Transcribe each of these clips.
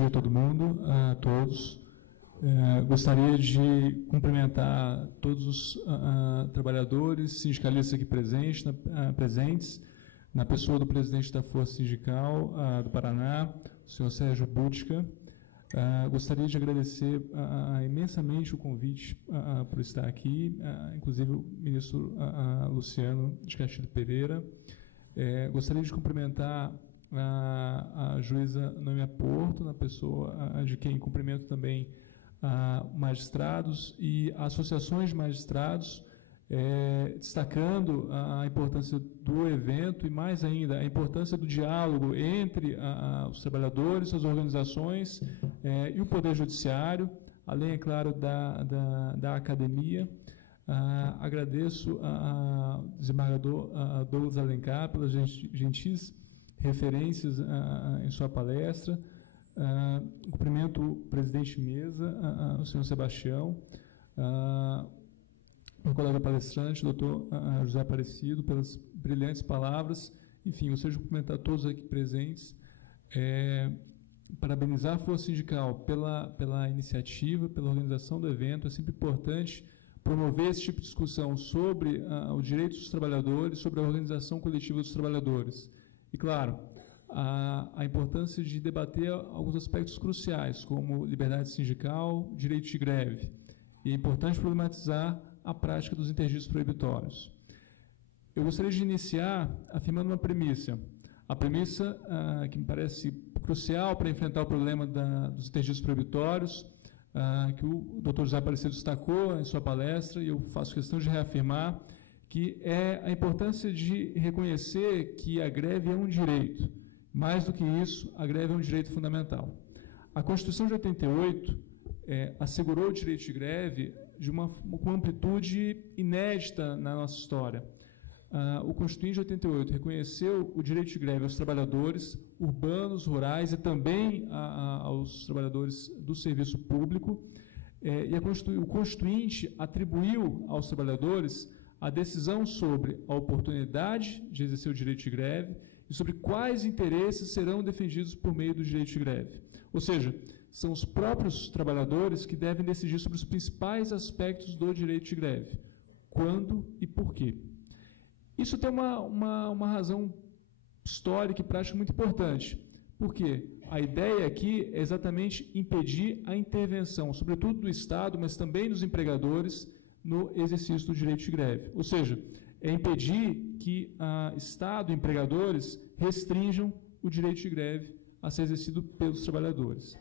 dia a todo mundo, a todos. Gostaria de cumprimentar todos os trabalhadores, sindicalistas aqui presentes, na pessoa do presidente da Força Sindical do Paraná, o senhor Sérgio Butka. Gostaria de agradecer imensamente o convite por estar aqui, inclusive o ministro Luciano de Castilho Pereira. Gostaria de cumprimentar a juíza Noêmia Porto, na pessoa de quem cumprimento também magistrados e associações de magistrados, destacando a importância do evento e, mais ainda, a importância do diálogo entre os trabalhadores, as organizações e o Poder Judiciário, além, é claro, da academia. Agradeço ao desembargador Douglas Alencar pelas gentis referências em sua palestra. Cumprimento o presidente Mesa, o senhor Sebastião, meu colega palestrante, doutor José Aparecido, pelas brilhantes palavras. Enfim, gostaria de cumprimentar todos aqui presentes, parabenizar a Força Sindical pela iniciativa, pela organização do evento. É sempre importante promover esse tipo de discussão sobre os direitos dos trabalhadores, sobre a organização coletiva dos trabalhadores. E, claro, a importância de debater alguns aspectos cruciais, como liberdade sindical, direito de greve. E é importante problematizar a prática dos interdícios proibitórios. Eu gostaria de iniciar afirmando uma premissa. A premissa que me parece crucial para enfrentar o problema dos interdícios proibitórios, que o Dr. José Aparecido destacou em sua palestra, e eu faço questão de reafirmar, que é a importância de reconhecer que a greve é um direito. Mais do que isso, a greve é um direito fundamental. A Constituição de 88 assegurou o direito de greve com amplitude inédita na nossa história. O Constituinte de 88 reconheceu o direito de greve aos trabalhadores urbanos, rurais e também aos trabalhadores do serviço público. E o Constituinte atribuiu aos trabalhadores a decisão sobre a oportunidade de exercer o direito de greve e sobre quais interesses serão defendidos por meio do direito de greve. Ou seja, são os próprios trabalhadores que devem decidir sobre os principais aspectos do direito de greve, quando e por quê. Isso tem uma razão histórica e prática muito importante, porque a ideia aqui é exatamente impedir a intervenção, sobretudo do Estado, mas também dos empregadores, no exercício do direito de greve. Ou seja, é impedir que Estado e empregadores restringam o direito de greve a ser exercido pelos trabalhadores.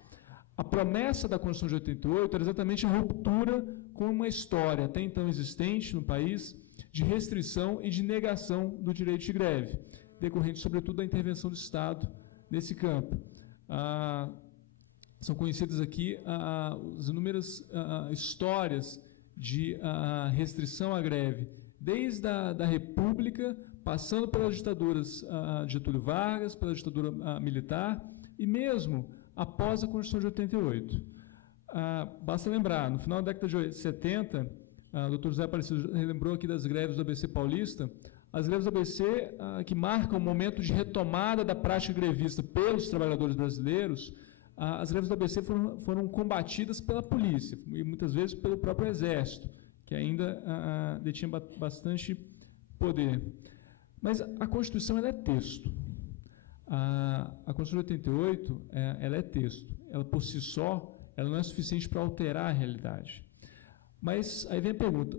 A promessa da Constituição de 88 era exatamente a ruptura com uma história até então existente no país de restrição e de negação do direito de greve, decorrente, sobretudo, da intervenção do Estado nesse campo. São conhecidas aqui as inúmeras histórias de restrição à greve, desde a República, passando pelas ditaduras de Getúlio Vargas, pela ditadura militar, e mesmo após a Constituição de 88. Basta lembrar, no final da década de 70, o Dr. José Aparecido lembrou aqui das greves do ABC Paulista, as greves do ABC que marcam o momento de retomada da prática grevista pelos trabalhadores brasileiros. As greves do ABC foram combatidas pela polícia, e muitas vezes pelo próprio Exército, que ainda detinha bastante poder. Mas a Constituição ela é texto. A Constituição de 88 ela é texto. Ela, por si só, ela não é suficiente para alterar a realidade. Mas aí vem a pergunta,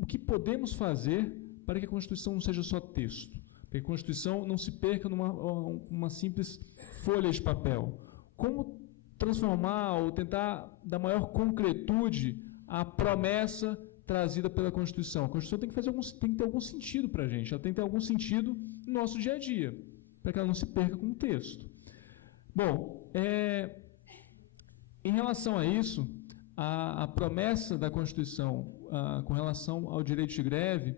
o que podemos fazer para que a Constituição não seja só texto? Para que a Constituição não se perca numa simples folha de papel? Como transformar ou tentar dar maior concretude à promessa trazida pela Constituição? A Constituição tem que ter algum sentido para a gente, ela tem que ter algum sentido no nosso dia a dia, para que ela não se perca com o texto. Bom, em relação a isso, a promessa da Constituição com relação ao direito de greve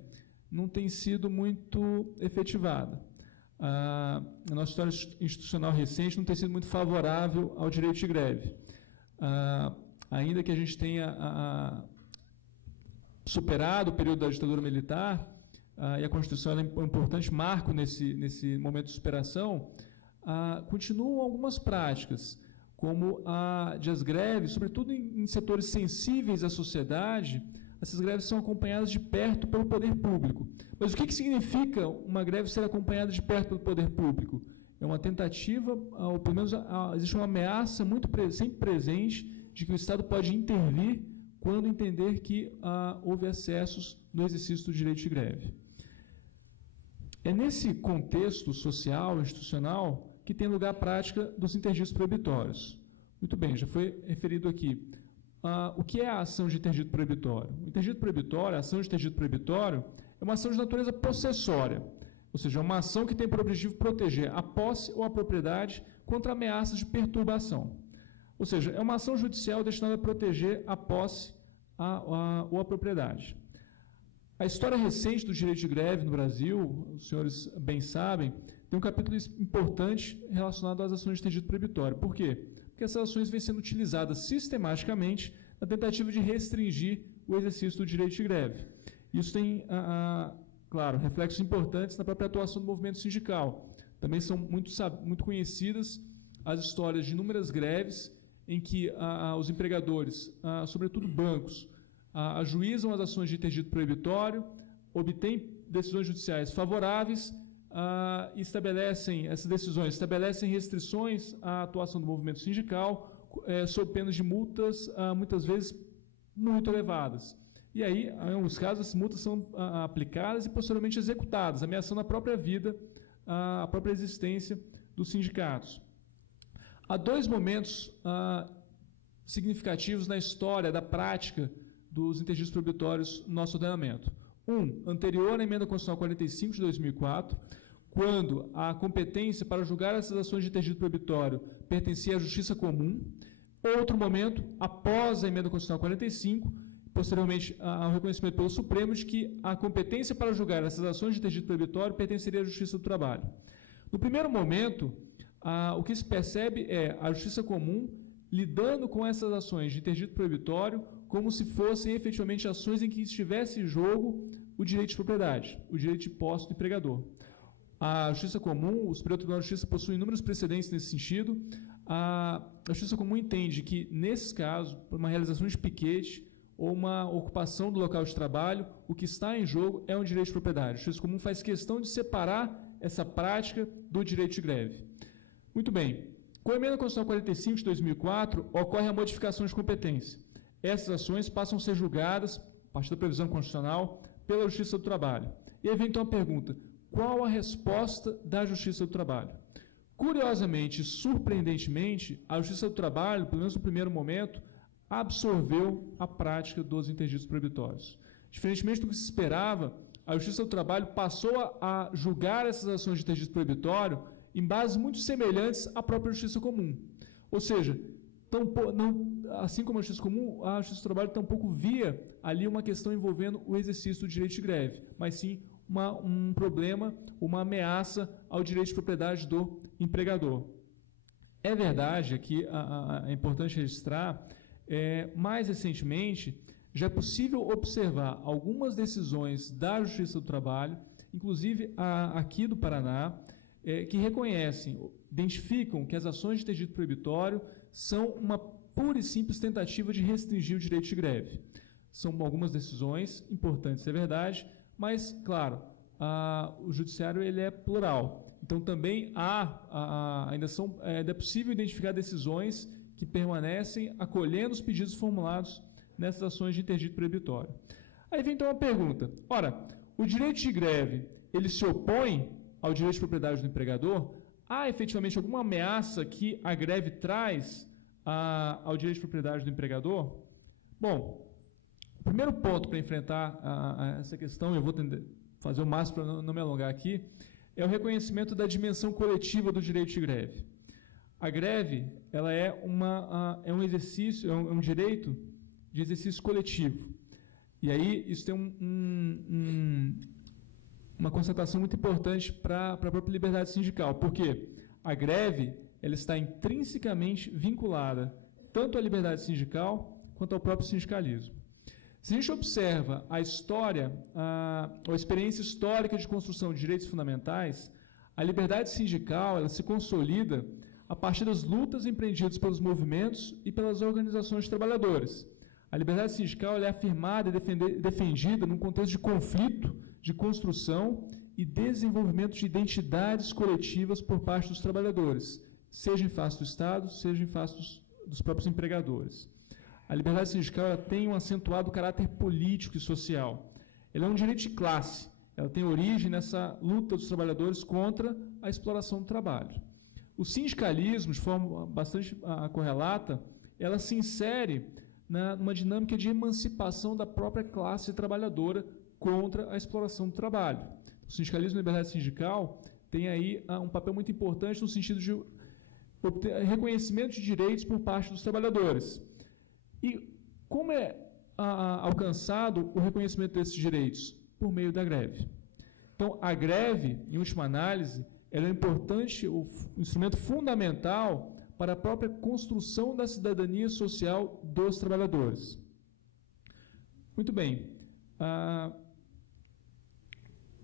não tem sido muito efetivada. A nossa história institucional recente não tem sido muito favorável ao direito de greve. Ainda que a gente tenha superado o período da ditadura militar, e a Constituição é um importante marco nesse momento de superação, continuam algumas práticas. como as greves, sobretudo em setores sensíveis à sociedade, essas greves são acompanhadas de perto pelo poder público. Mas o que significa uma greve ser acompanhada de perto pelo poder público? É uma tentativa, ou pelo menos existe uma ameaça sempre presente de que o Estado pode intervir quando entender que houve excessos no exercício do direito de greve. É nesse contexto social, institucional, que tem lugar a prática dos interditos proibitórios. Muito bem, já foi referido aqui. O que é a ação de interdito proibitório? O interdito proibitório, a ação de interdito proibitório, é uma ação de natureza possessória, ou seja, é uma ação que tem por objetivo proteger a posse ou a propriedade contra ameaças de perturbação. Ou seja, é uma ação judicial destinada a proteger a posse ou a propriedade. A história recente do direito de greve no Brasil, os senhores bem sabem, tem um capítulo importante relacionado às ações de interdito proibitório. Por quê? Porque essas ações vêm sendo utilizadas sistematicamente na tentativa de restringir o exercício do direito de greve. Isso tem, claro, reflexos importantes na própria atuação do movimento sindical. Também são muito conhecidas as histórias de inúmeras greves em que os empregadores, sobretudo bancos, ajuizam as ações de interdito proibitório, obtêm decisões judiciais favoráveis e essas decisões estabelecem restrições à atuação do movimento sindical, sob penas de multas, muitas vezes, muito elevadas. E aí, em alguns casos, as multas são aplicadas e posteriormente executadas, ameaçando a própria vida, a própria existência dos sindicatos. Há dois momentos significativos na história da prática dos interditos proibitórios no nosso ordenamento. Anterior à Emenda Constitucional 45 de 2004, quando a competência para julgar essas ações de interdito proibitório pertencia à Justiça Comum. Outro momento, após a Emenda Constitucional 45, posteriormente ao reconhecimento pelo Supremo de que a competência para julgar essas ações de interdito proibitório pertenceria à Justiça do Trabalho. No primeiro momento, o que se percebe é a Justiça Comum lidando com essas ações de interdito proibitório como se fossem efetivamente ações em que estivesse em jogo o direito de propriedade, o direito de posse do empregador. A Justiça Comum, o Superior Tribunal de Justiça possui inúmeros precedentes nesse sentido. A Justiça Comum entende que, nesses casos, por uma realização de piquete ou uma ocupação do local de trabalho, o que está em jogo é um direito de propriedade. A Justiça Comum faz questão de separar essa prática do direito de greve. Muito bem. Com a Emenda Constitucional 45 de 2004, ocorre a modificação de competência. Essas ações passam a ser julgadas, a partir da previsão constitucional, pela Justiça do Trabalho. E aí vem então a pergunta: qual a resposta da Justiça do Trabalho? Curiosamente e surpreendentemente, a Justiça do Trabalho, pelo menos no primeiro momento, absorveu a prática dos interditos proibitórios. Diferentemente do que se esperava, a Justiça do Trabalho passou a julgar essas ações de interdito proibitório em bases muito semelhantes à própria Justiça Comum. Ou seja, assim como a Justiça Comum, a Justiça do Trabalho tampouco via ali uma questão envolvendo o exercício do direito de greve, mas sim um problema, uma ameaça ao direito de propriedade do empregador. É verdade, aqui é importante registrar, mais recentemente, já é possível observar algumas decisões da Justiça do Trabalho, inclusive aqui do Paraná, que reconhecem, identificam que as ações de interdito proibitório são uma pura e simples tentativa de restringir o direito de greve. São algumas decisões importantes, é verdade, mas, claro, o judiciário ele é plural. Então, também ainda é possível identificar decisões que permanecem acolhendo os pedidos formulados nessas ações de interdito proibitório. Aí vem então a pergunta: ora, o direito de greve ele se opõe ao direito de propriedade do empregador? Há efetivamente alguma ameaça que a greve traz ao direito de propriedade do empregador? Bom, o primeiro ponto para enfrentar essa questão, eu vou tentar fazer o máximo para não me alongar aqui, é o reconhecimento da dimensão coletiva do direito de greve. A greve ela é um exercício, é um direito de exercício coletivo. E aí isso tem uma constatação muito importante para a própria liberdade sindical. Por quê? A greve ela está intrinsecamente vinculada tanto à liberdade sindical quanto ao próprio sindicalismo. Se a gente observa a história, a experiência histórica de construção de direitos fundamentais, a liberdade sindical ela se consolida a a partir das lutas empreendidas pelos movimentos e pelas organizações de trabalhadores. A liberdade sindical é afirmada e defendida num contexto de conflito, de construção e desenvolvimento de identidades coletivas por parte dos trabalhadores, seja em face do Estado, seja em face dos próprios empregadores. A liberdade sindical tem um acentuado caráter político e social. Ela é um direito de classe. Ela tem origem nessa luta dos trabalhadores contra a exploração do trabalho. O sindicalismo, de forma bastante correlata, ela se insere numa dinâmica de emancipação da própria classe trabalhadora contra a exploração do trabalho. O sindicalismo e a liberdade sindical tem aí um papel muito importante no sentido de obter reconhecimento de direitos por parte dos trabalhadores. E como é alcançado o reconhecimento desses direitos? Por meio da greve. Então, a greve, em última análise, ela é um importante, um instrumento fundamental para a própria construção da cidadania social dos trabalhadores. Muito bem.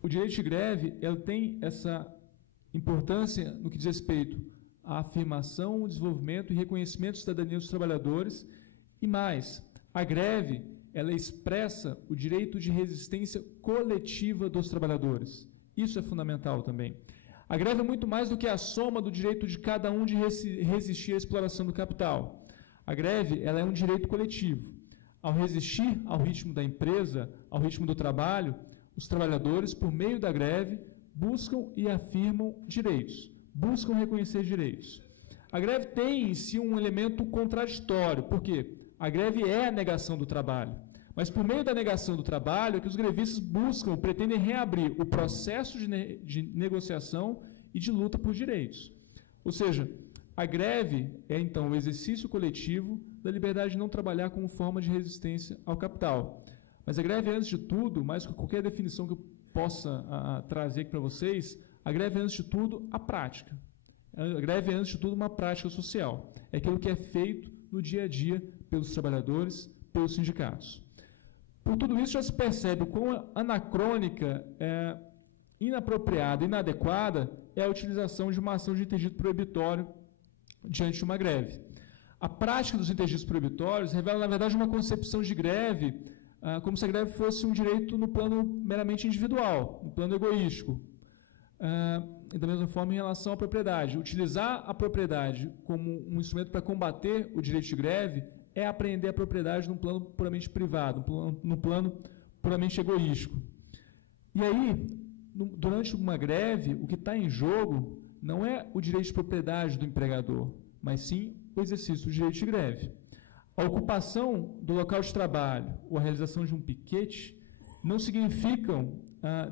O direito de greve ela tem essa importância no que diz respeito à afirmação, desenvolvimento e reconhecimento da cidadania dos trabalhadores e mais, a greve ela expressa o direito de resistência coletiva dos trabalhadores. Isso é fundamental também. A greve é muito mais do que a soma do direito de cada um de resistir à exploração do capital. A greve ela é um direito coletivo. Ao resistir ao ritmo da empresa, ao ritmo do trabalho, os trabalhadores, por meio da greve, buscam e afirmam direitos, buscam reconhecer direitos. A greve tem em si um elemento contraditório, por quê? A greve é a negação do trabalho. Mas por meio da negação do trabalho é que os grevistas buscam, pretendem reabrir o processo de negociação e de luta por direitos. Ou seja, a greve é então o exercício coletivo da liberdade de não trabalhar como forma de resistência ao capital. Mas a greve é, antes de tudo, mais que qualquer definição que eu possa trazer aqui para vocês, a greve é, antes de tudo, a prática. A greve é, antes de tudo, uma prática social. É aquilo que é feito no dia a dia pelos trabalhadores, pelos sindicatos. Por tudo isso, já se percebe o quão anacrônica, inapropriada, inadequada é a utilização de uma ação de interdito proibitório diante de uma greve. A prática dos interditos proibitórios revela, na verdade, uma concepção de greve como se a greve fosse um direito no plano meramente individual, no plano egoístico. E da mesma forma, em relação à propriedade. Utilizar a propriedade como um instrumento para combater o direito de greve é apreender a propriedade num plano puramente privado, num plano puramente egoístico. E aí, durante uma greve, o que está em jogo não é o direito de propriedade do empregador, mas sim o exercício do direito de greve. A ocupação do local de trabalho ou a realização de um piquete não significam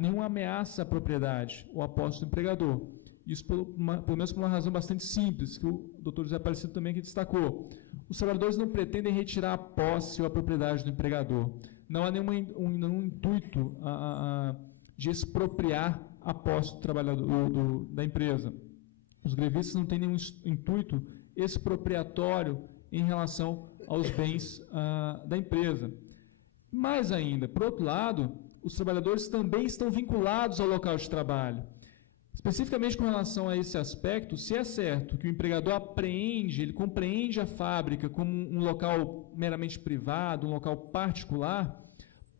nenhuma ameaça à propriedade ou à posse do empregador. Isso pelo menos por uma razão bastante simples, que o Dr. José Aparecido também aqui destacou. Os trabalhadores não pretendem retirar a posse ou a propriedade do empregador. Não há nenhum intuito de expropriar a posse do trabalhador, da empresa. Os grevistas não têm nenhum intuito expropriatório em relação aos bens da empresa. Mais ainda, por outro lado, os trabalhadores também estão vinculados ao local de trabalho. Especificamente com relação a esse aspecto, se é certo que o empregador ele compreende a fábrica como um local meramente privado, um local particular,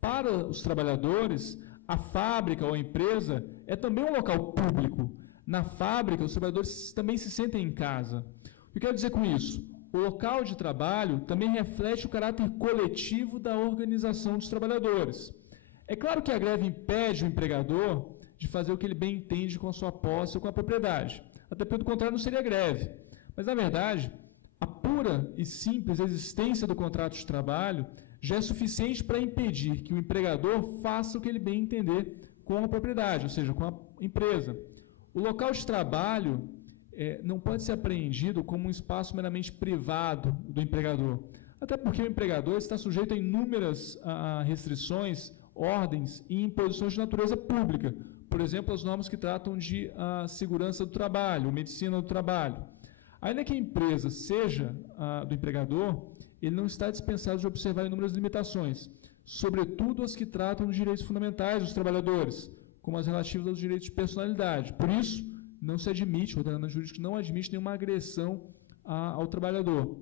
para os trabalhadores, a fábrica ou a empresa é também um local público. Na fábrica, os trabalhadores também se sentem em casa. O que eu quero dizer com isso? O local de trabalho também reflete o caráter coletivo da organização dos trabalhadores. É claro que a greve impede o empregador de fazer o que ele bem entende com a sua posse ou com a propriedade. Até pelo contrário, não seria greve. Mas, na verdade, a pura e simples existência do contrato de trabalho já é suficiente para impedir que o empregador faça o que ele bem entender com a propriedade, ou seja, com a empresa. O local de trabalho não pode ser apreendido como um espaço meramente privado do empregador. Até porque o empregador está sujeito a inúmeras restrições, ordens e imposições de natureza pública. Por exemplo, as normas que tratam de segurança do trabalho, medicina do trabalho. Ainda que a empresa seja do empregador, ele não está dispensado de observar inúmeras limitações, sobretudo as que tratam dos direitos fundamentais dos trabalhadores, como as relativas aos direitos de personalidade. Por isso, não se admite, o ordenamento jurídico não admite nenhuma agressão ao trabalhador,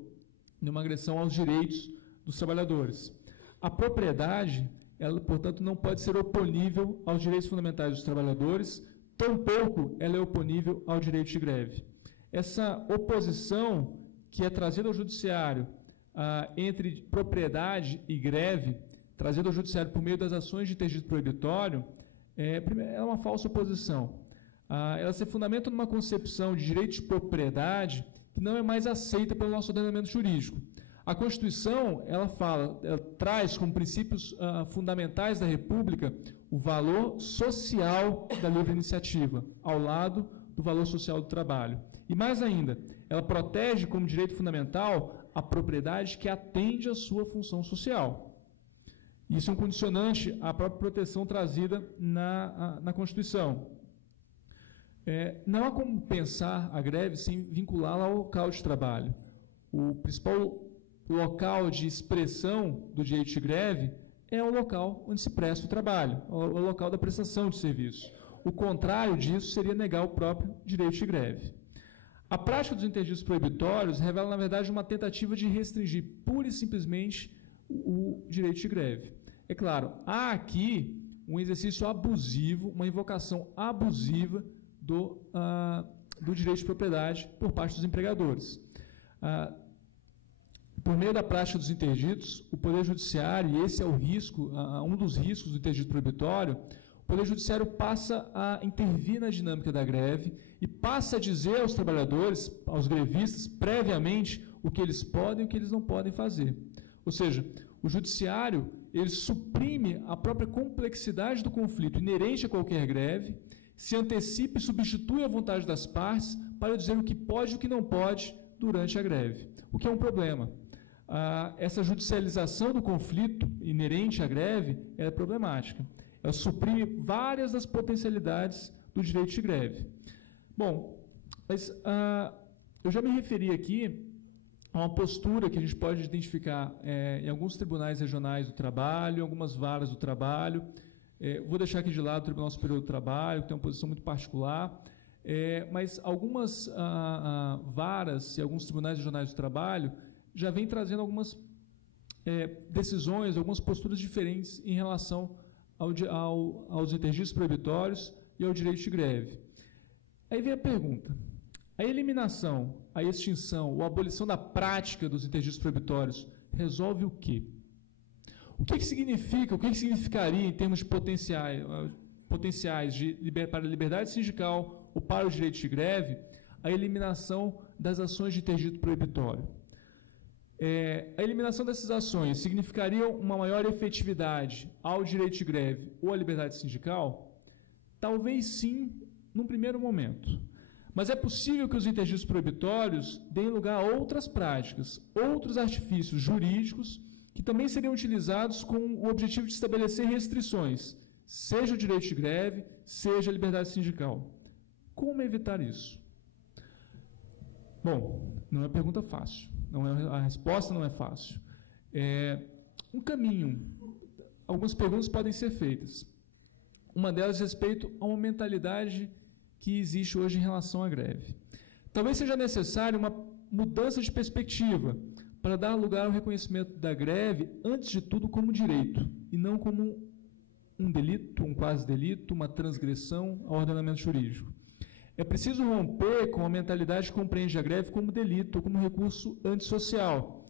nenhuma agressão aos direitos dos trabalhadores. A propriedade, ela, portanto, não pode ser oponível aos direitos fundamentais dos trabalhadores, tampouco ela é oponível ao direito de greve. Essa oposição que é trazida ao judiciário entre propriedade e greve, trazida ao judiciário por meio das ações de interdito proibitório, é uma falsa oposição. Ela se fundamenta numa concepção de direito de propriedade que não é mais aceita pelo nosso ordenamento jurídico. A Constituição, ela traz como princípios fundamentais da República o valor social da livre iniciativa, ao lado do valor social do trabalho. E mais ainda, ela protege como direito fundamental a propriedade que atende à sua função social. Isso é um condicionante à própria proteção trazida na Constituição. Não há como pensar a greve sem vinculá-la ao local de trabalho. O principal local de expressão do direito de greve é o local onde se presta o trabalho, o local da prestação de serviço. O contrário disso seria negar o próprio direito de greve. A prática dos interditos proibitórios revela, na verdade, uma tentativa de restringir pura e simplesmente o direito de greve. É claro, há aqui um exercício abusivo, uma invocação abusiva do direito de propriedade por parte dos empregadores. Por meio da prática dos interditos, o Poder Judiciário, e esse é o risco, um dos riscos do interdito proibitório, o Poder Judiciário passa a intervir na dinâmica da greve e passa a dizer aos trabalhadores, aos grevistas, previamente, o que eles podem e o que eles não podem fazer. Ou seja, o Judiciário, ele suprime a própria complexidade do conflito inerente a qualquer greve, se antecipa e substitui a vontade das partes para dizer o que pode e o que não pode durante a greve, o que é um problema. Essa judicialização do conflito inerente à greve é problemática. Ela suprime várias das potencialidades do direito de greve. Bom, mas eu já me referi aqui a uma postura que a gente pode identificar em alguns tribunais regionais do trabalho, algumas varas do trabalho. Vou deixar aqui de lado o Tribunal Superior do Trabalho, que tem uma posição muito particular, mas algumas varas e alguns tribunais regionais do trabalho já vêm trazendo algumas decisões, algumas posturas diferentes em relação aos interditos proibitórios e ao direito de greve. Aí vem a pergunta: a eliminação, a extinção ou a abolição da prática dos interditos proibitórios resolve o quê? O que significa, o que significaria em termos de potenciais para a liberdade sindical ou para o direito de greve a eliminação das ações de interdito proibitório? A eliminação dessas ações significaria uma maior efetividade ao direito de greve ou à liberdade sindical? Talvez sim, num primeiro momento. Mas é possível que os interditos proibitórios deem lugar a outras práticas, outros artifícios jurídicos que também seriam utilizados com o objetivo de estabelecer restrições, seja o direito de greve, seja a liberdade sindical. Como evitar isso? Bom, não é uma pergunta fácil. A resposta não é fácil. Um caminho, algumas perguntas podem ser feitas. Uma delas diz respeito a uma mentalidade que existe hoje em relação à greve. Talvez seja necessária uma mudança de perspectiva para dar lugar ao reconhecimento da greve, antes de tudo, como direito, e não como um delito, um quase-delito, uma transgressão ao ordenamento jurídico. É preciso romper com a mentalidade que compreende a greve como delito, como recurso antissocial.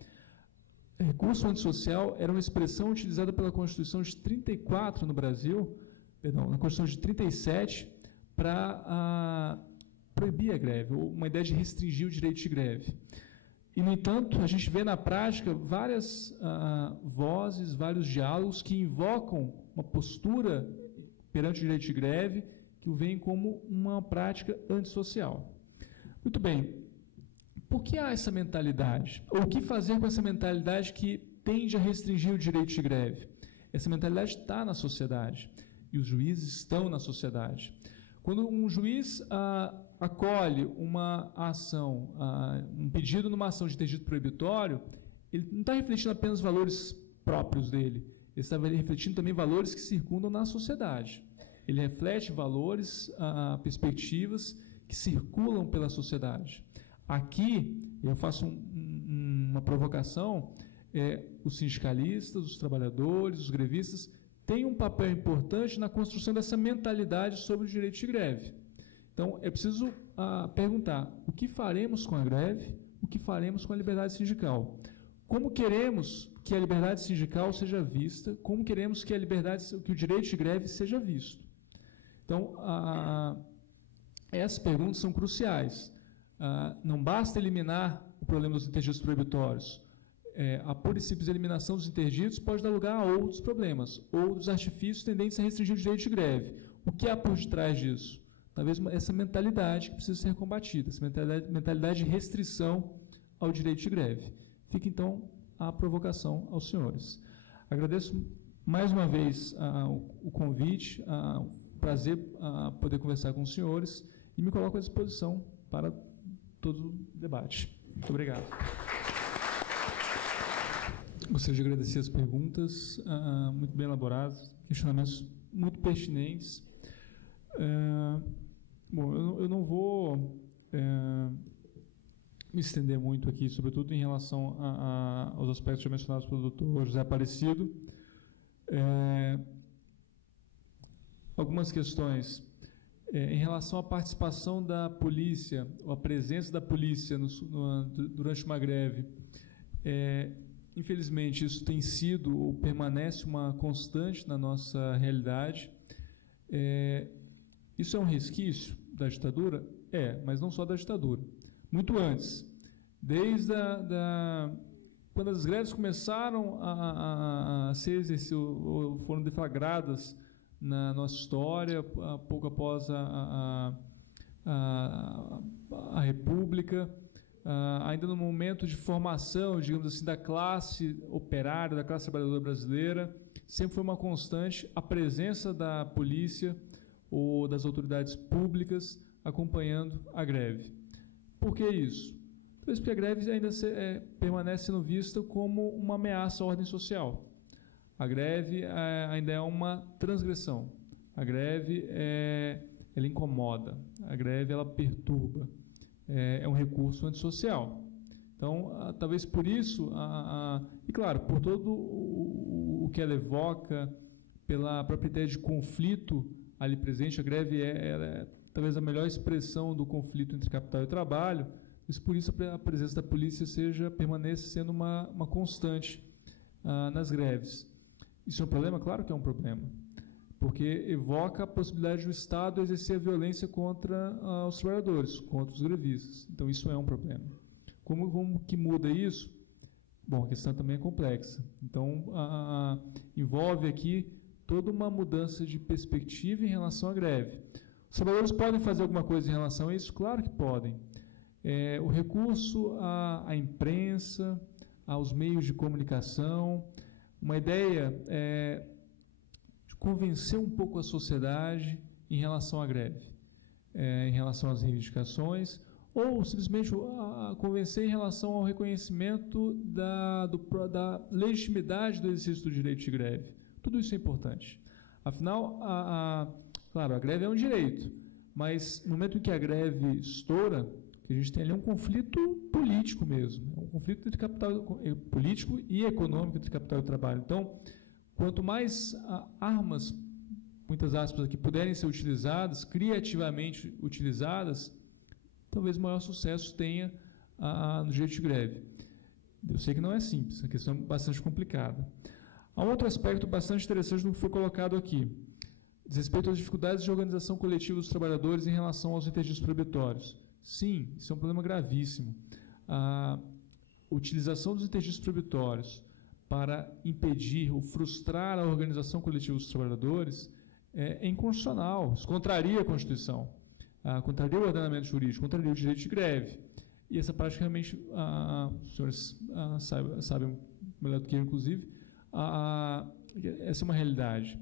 Recurso antissocial era uma expressão utilizada pela Constituição de 34 no Brasil, na Constituição de 37, para proibir a greve, ou uma ideia de restringir o direito de greve. E, no entanto, a gente vê na prática várias vozes, vários diálogos que invocam uma postura perante o direito de greve que o veem como uma prática antissocial. Muito bem, por que há essa mentalidade? Ou o que fazer com essa mentalidade que tende a restringir o direito de greve? Essa mentalidade está na sociedade, e os juízes estão na sociedade. Quando um juiz acolhe uma ação, um pedido numa ação de interdito proibitório, ele não está refletindo apenas valores próprios dele, ele está refletindo também valores que circundam na sociedade. Ele reflete valores, perspectivas que circulam pela sociedade. Aqui, eu faço uma provocação, os sindicalistas, os trabalhadores, os grevistas, têm um papel importante na construção dessa mentalidade sobre o direito de greve. Então, é preciso perguntar, o que faremos com a greve, o que faremos com a liberdade sindical? Como queremos que a liberdade sindical seja vista, como queremos que o direito de greve seja visto? Então, essas perguntas são cruciais. Não basta eliminar o problema dos interditos proibitórios. A pura e simples eliminação dos interditos pode dar lugar a outros problemas, outros artifícios tendentes a restringir o direito de greve. O que há por detrás disso? Talvez essa mentalidade que precisa ser combatida, essa mentalidade de restrição ao direito de greve. Fica, então, a provocação aos senhores. Agradeço mais uma vez o convite, o prazer poder conversar com os senhores e me coloco à disposição para todo o debate. Muito obrigado. Gostaria de agradecer as perguntas, muito bem elaboradas, questionamentos muito pertinentes. Bom, eu não vou me estender muito aqui, sobretudo em relação aos aspectos já mencionados pelo doutor José Aparecido. Algumas questões. Em relação à participação da polícia, ou a presença da polícia durante uma greve, infelizmente, isso tem sido ou permanece uma constante na nossa realidade. Isso é um resquício da ditadura? Mas não só da ditadura. Muito antes, desde quando as greves começaram a ser exercidas, ou foram deflagradas na nossa história, pouco após a República, ainda no momento de formação, digamos assim, da classe operária, da classe trabalhadora brasileira, sempre foi uma constante a presença da polícia ou das autoridades públicas acompanhando a greve. Por que isso? Talvez porque a greve ainda permanece sendo vista como uma ameaça à ordem social. A greve ainda é uma transgressão. A greve ela incomoda. A greve ela perturba. É um recurso antissocial. Então, talvez por isso, e claro, por todo o que ela evoca, pela própria ideia de conflito ali presente, a greve é talvez a melhor expressão do conflito entre capital e trabalho, mas por isso a presença da polícia permaneça sendo uma constante nas greves. Isso é um problema? Claro que é um problema, porque evoca a possibilidade do Estado exercer a violência contra os trabalhadores, contra os grevistas. Então, isso é um problema. Como que muda isso? Bom, a questão também é complexa. Então, envolve aqui toda uma mudança de perspectiva em relação à greve. Os trabalhadores podem fazer alguma coisa em relação a isso? Claro que podem. O recurso à imprensa, aos meios de comunicação, uma ideia de convencer um pouco a sociedade em relação à greve, em relação às reivindicações, ou simplesmente convencer em relação ao reconhecimento da legitimidade do exercício do direito de greve. Tudo isso é importante. Afinal, claro, a greve é um direito, mas no momento em que a greve estoura, a gente tem ali um conflito político mesmo, um conflito entre político e econômico entre capital e trabalho. Então, quanto mais armas, muitas aspas aqui, puderem ser utilizadas, criativamente utilizadas, talvez maior sucesso tenha no direito de greve. Eu sei que não é simples, é uma questão bastante complicada. Há um outro aspecto bastante interessante do que foi colocado aqui, diz respeito às dificuldades de organização coletiva dos trabalhadores em relação aos interditos proibitórios. Sim, isso é um problema gravíssimo. A utilização dos interditos proibitórios para impedir ou frustrar a organização coletiva dos trabalhadores é inconstitucional, isso contraria a Constituição, contraria o ordenamento jurídico, contraria o direito de greve. E essa prática realmente, os senhores sabem melhor do que eu, inclusive, essa é uma realidade.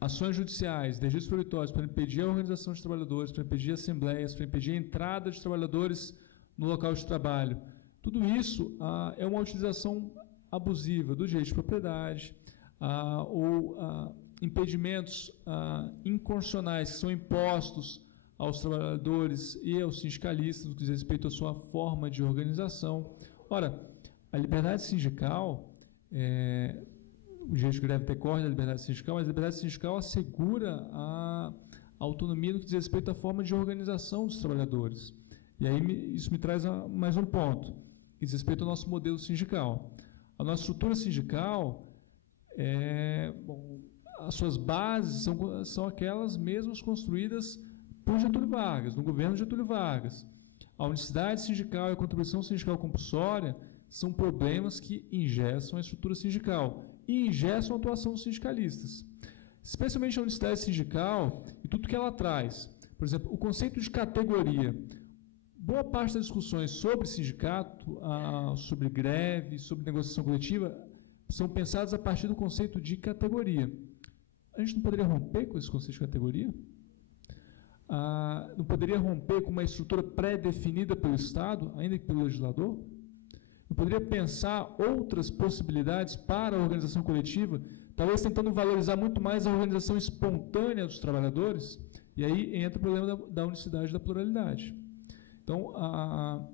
Ações judiciais, interditos proibitórios para impedir a organização de trabalhadores, para impedir assembleias, para impedir a entrada de trabalhadores no local de trabalho. Tudo isso é uma utilização abusiva do direito de propriedade ou impedimentos inconstitucionais que são impostos aos trabalhadores e aos sindicalistas no que diz respeito à sua forma de organização. Ora, a liberdade sindical, o direito de greve decorre da liberdade sindical, mas a liberdade sindical assegura a autonomia no que diz respeito à forma de organização dos trabalhadores. E aí isso me traz mais um ponto, que diz respeito ao nosso modelo sindical. A nossa estrutura sindical, as suas bases são aquelas mesmas construídas por Getúlio Vargas, no governo de Getúlio Vargas. A unicidade sindical e a contribuição sindical compulsória são problemas que engessam a estrutura sindical e engessam a atuação dos sindicalistas. Especialmente a unicidade sindical e tudo que ela traz. Por exemplo, o conceito de categoria. Boa parte das discussões sobre sindicato, sobre greve, sobre negociação coletiva, são pensadas a partir do conceito de categoria. A gente não poderia romper com esse conceito de categoria? Não poderia romper com uma estrutura pré-definida pelo Estado, ainda que pelo legislador? Não poderia pensar outras possibilidades para a organização coletiva, talvez tentando valorizar muito mais a organização espontânea dos trabalhadores? E aí entra o problema da unicidade e da pluralidade. Então, a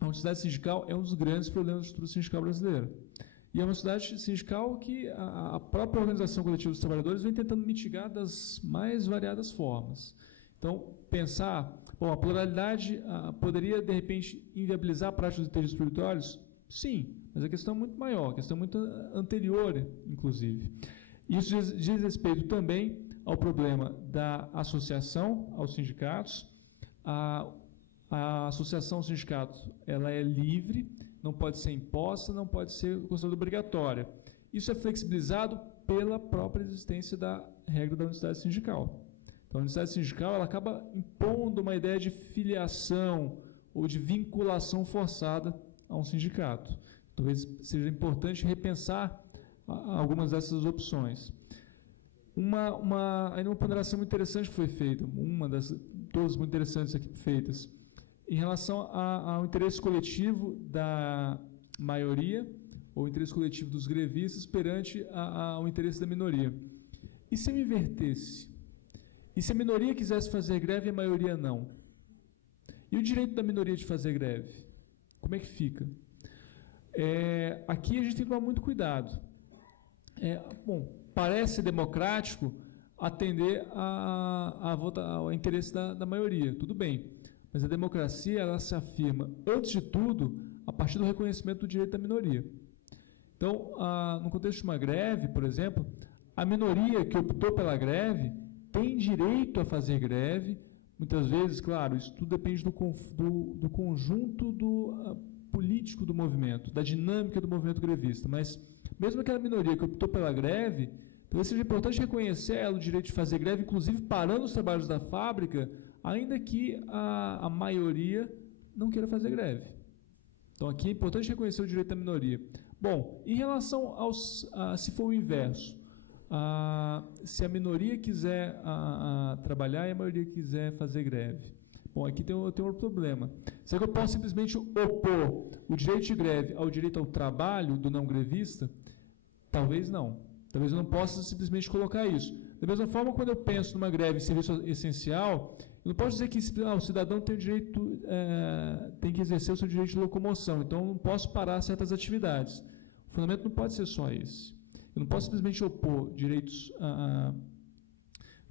unicidade sindical é um dos grandes problemas da estrutura sindical brasileira. E é uma unicidade sindical que a própria organização coletiva dos trabalhadores vem tentando mitigar das mais variadas formas. Então, pensar, a pluralidade poderia, de repente, inviabilizar a prática dos interesses prioritários? Sim, mas a questão é muito maior, a questão é muito anterior, inclusive. Isso diz respeito também ao problema da associação aos sindicatos. A associação aos sindicatos ela é livre, não pode ser imposta, não pode ser considerada obrigatória. Isso é flexibilizado pela própria existência da regra da unicidade sindical. Então, a unicidade sindical ela acaba impondo uma ideia de filiação ou de vinculação forçada a um sindicato. Talvez seja importante repensar algumas dessas opções. Ainda uma ponderação muito interessante foi feita, todas muito interessantes aqui feitas, em relação ao interesse coletivo da maioria, ou o interesse coletivo dos grevistas perante o interesse da minoria. E se eu me invertesse? E se a minoria quisesse fazer greve e a maioria não? E o direito da minoria de fazer greve? Como é que fica? Aqui a gente tem que tomar muito cuidado. Parece democrático atender ao interesse da maioria, tudo bem. Mas a democracia ela se afirma, antes de tudo, a partir do reconhecimento do direito da minoria. Então, no contexto de uma greve, por exemplo, a minoria que optou pela greve tem direito a fazer greve. Muitas vezes, claro, isso tudo depende do conjunto político do movimento, da dinâmica do movimento grevista. Mas, mesmo aquela minoria que optou pela greve, talvez seja importante reconhecer ela o direito de fazer greve, inclusive parando os trabalhos da fábrica, ainda que a maioria não queira fazer greve. Então, aqui é importante reconhecer o direito da minoria. Bom, em relação se for o inverso, se a minoria quiser trabalhar e a maioria quiser fazer greve. Bom, aqui tem outro problema. Será que eu posso simplesmente opor o direito de greve ao direito ao trabalho do não grevista? Talvez não. Talvez eu não possa simplesmente colocar isso. Da mesma forma, quando eu penso numa greve em serviço essencial, eu não posso dizer que o cidadão tem o direito, tem que exercer o seu direito de locomoção, então eu não posso parar certas atividades. O fundamento não pode ser só esse. Eu não posso simplesmente opor direitos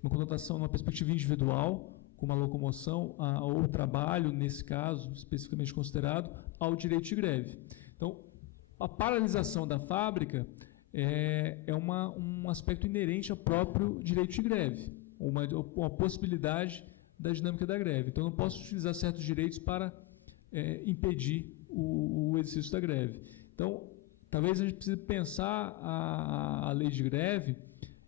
uma conotação, numa perspectiva individual, como a locomoção ou o trabalho, nesse caso, especificamente considerado, ao direito de greve. Então, a paralisação da fábrica é um aspecto inerente ao próprio direito de greve, uma possibilidade da dinâmica da greve. Então, eu não posso utilizar certos direitos para impedir o exercício da greve. Então, talvez a gente precise pensar a lei de greve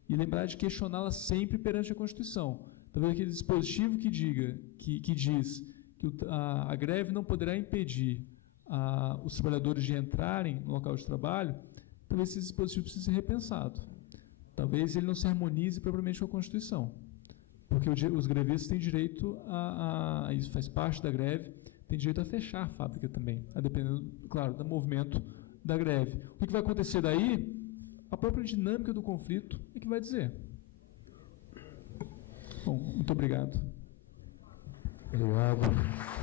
e lembrar de questioná-la sempre perante a Constituição. Talvez aquele dispositivo que diz que a greve não poderá impedir os trabalhadores de entrarem no local de trabalho, talvez esse dispositivo precise ser repensado. Talvez ele não se harmonize propriamente com a Constituição, porque os grevistas têm direito isso faz parte da greve, tem direito a fechar a fábrica também, a depender, claro, do movimento da greve. O que vai acontecer daí? A própria dinâmica do conflito é que vai dizer. Muito obrigado. Obrigado.